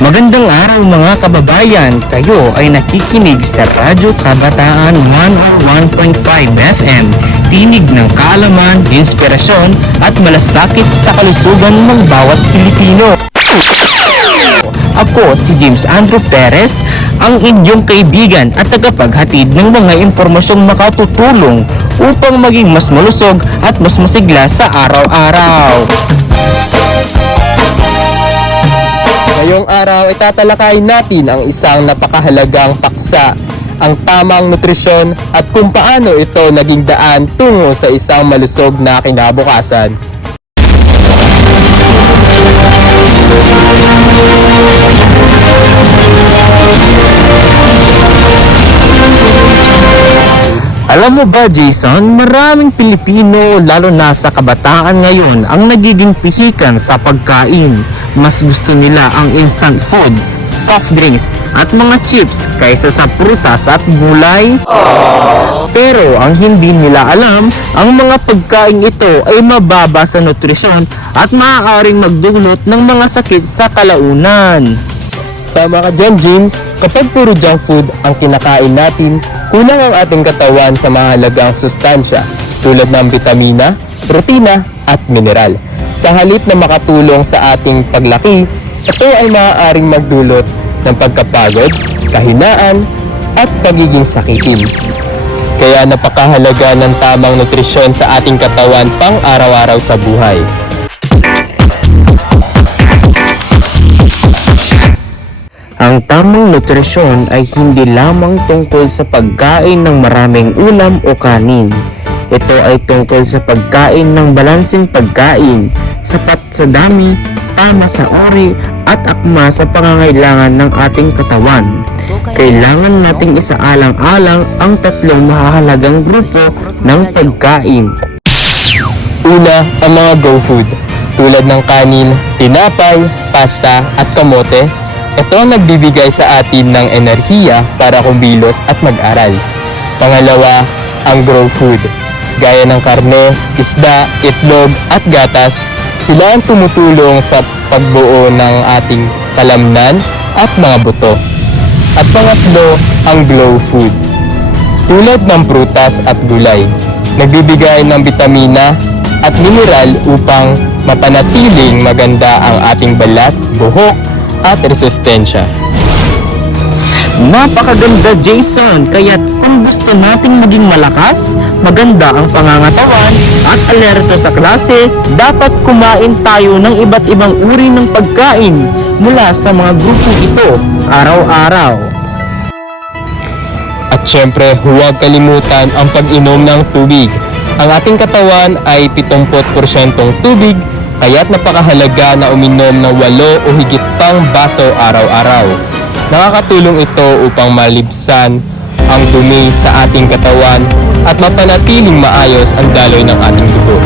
Magandang araw mga kababayan, kayo ay nakikinig sa Radyo Kabataan 101.5 FM, tinig ng kaalaman, inspirasyon at malasakit sa kalusugan ng bawat Pilipino. Ako si James Andrew Perez, ang inyong kaibigan at tagapaghatid ng mga impormasyong makatutulong upang maging mas malusog at mas masigla sa araw-araw. Ngayong araw ay tatalakayin natin ang isang napakahalagang paksa, ang tamang nutrisyon at kung paano ito naging daan tungo sa isang malusog na kinabukasan. Alam mo ba, Jason, maraming Pilipino, lalo na sa kabataan ngayon, ang nagiging pihikan sa pagkain. Mas gusto nila ang instant food, soft drinks, at mga chips kaysa sa prutas at gulay. Pero ang hindi nila alam, ang mga pagkain ito ay mababa sa nutrisyon at maaaring magdulot ng mga sakit sa kalaunan. Tama ka dyan, James. Kapag puro junk food ang kinakain natin, kulang ang ating katawan sa mahalagang sustansya tulad ng bitamina, protina at mineral. Sa halip na makatulong sa ating paglaki, ito ay maaaring magdulot ng pagkapagod, kahinaan at pagiging sakitin. Kaya napakahalaga ng tamang nutrisyon sa ating katawan pang araw-araw sa buhay. Ang tamang nutrisyon ay hindi lamang tungkol sa pagkain ng maraming ulam o kanin. Ito ay tungkol sa pagkain ng balanseng pagkain, sapat sa dami, tama sa uri, at akma sa pangangailangan ng ating katawan. Kailangan nating isaalang-alang ang tatlong mahalagang grupo ng pagkain. Una, ang mga go food, tulad ng kanin, tinapay, pasta at kamote. Ito ang nagbibigay sa atin ng enerhiya para kumilos at mag-aral. Pangalawa, ang grow food, gaya ng karne, isda, itlog at gatas. Sila ang tumutulong sa pagbuo ng ating kalamnan at mga buto. At pangatlo, ang glow food, tulad ng prutas at gulay. Nagbibigay ng bitamina at mineral upang mapanatiling maganda ang ating balat, buhok, at resistensya. Napakaganda, Jason, kaya't kung gusto nating maging malakas, maganda ang pangangatawan at alerto sa klase, dapat kumain tayo ng iba't ibang uri ng pagkain mula sa mga grupong ito araw-araw. At syempre, huwag kalimutan ang pag-inom ng tubig. Ang ating katawan ay 70% tubig, kaya't napakahalaga na uminom ng 8 o higit pang baso araw-araw. Nakakatulong ito upang malibsan ang dumi sa ating katawan at mapanatiling maayos ang daloy ng ating dugo.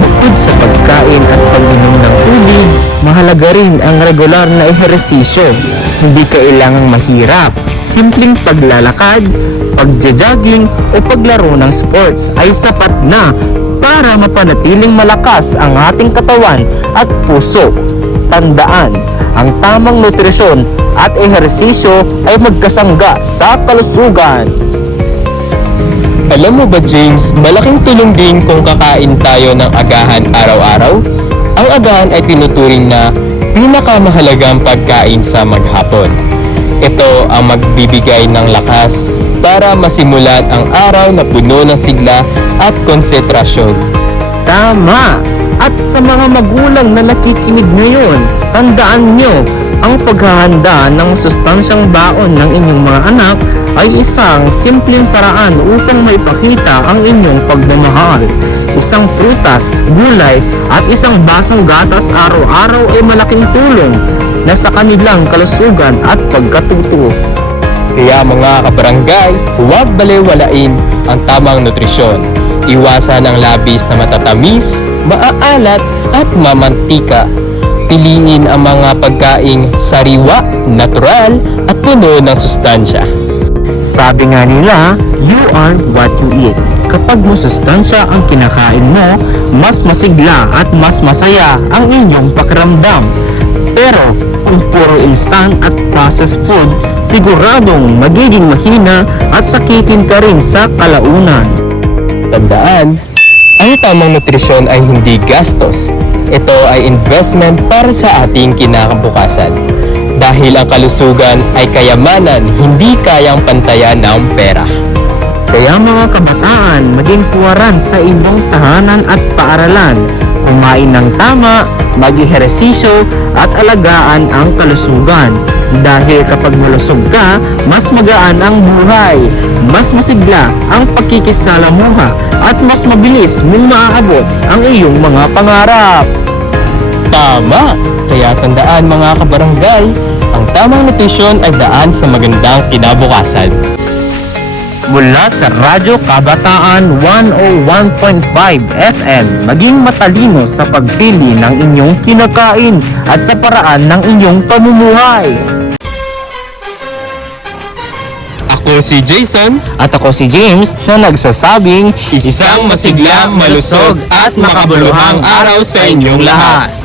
Bukod sa pagkain at pag-inom ng tubig, mahalaga rin ang regular na ehersisyo. Hindi kailangang mahirap. Simpleng paglalakad, pagja-jogging o paglaro ng sports ay sapat na para mapanatiling malakas ang ating katawan at puso. Tandaan, ang tamang nutrisyon at ehersisyo ay magkasangga sa kalusugan. Alam mo ba, James, malaking tulong din kung kakain tayo ng agahan araw-araw? Ang agahan ay tinuturing na pinakamahalagang pagkain sa maghapon. Ito ang magbibigay ng lakas para masimulan ang araw na puno ng sigla at konsentrasyon. Tama! At sa mga magulang na nakikinig ngayon, tandaan nyo, ang paghahanda ng sustansyang baon ng inyong mga anak ay isang simpleng paraan upang maipakita ang inyong pagmamahal. Isang prutas, gulay at isang basong gatas araw-araw ay malaking tulong na sa kanilang kalusugan at pagkatuto. Kaya mga kabarangay, huwag balewalain ang tamang nutrisyon. Iwasan ang labis na matatamis, maaalat at mamantika. Piliin ang mga pagkaing sariwa, natural at puno ng sustansya. Sabi nga nila, you are what you eat. Kapag masustansya ang kinakain mo, mas masigla at mas masaya ang inyong pakiramdam. Pero kung puro instant at processed food, siguradong magiging mahina at sakitin ka rin sa kalaunan. Tandaan, ang tamang nutrisyon ay hindi gastos. Ito ay investment para sa ating kinakabukasan. Dahil ang kalusugan ay kayamanan, hindi kayang pantayan ng pera. Kaya mga kabataan, maging puwaran sa inyong tahanan at paaralan. Kumain ng tama, mag-ehersisyo at alagaan ang kalusugan. Dahil kapag malusog ka, mas magaan ang buhay, mas masigla ang pagkikisalamuha at mas mabilis mong maaabot ang iyong mga pangarap. Tama! Kaya tandaan mga kabarangay, ang tamang nutrisyon ay daan sa magandang kinabukasan. Mula sa Radyo Kabataan 101.5 FM, maging matalino sa pagpili ng inyong kinakain at sa paraan ng inyong pamumuhay. Ako si Jason, At ako si James na nagsasabing isang masiglang, malusog at makabuluhang araw sa inyong lahat.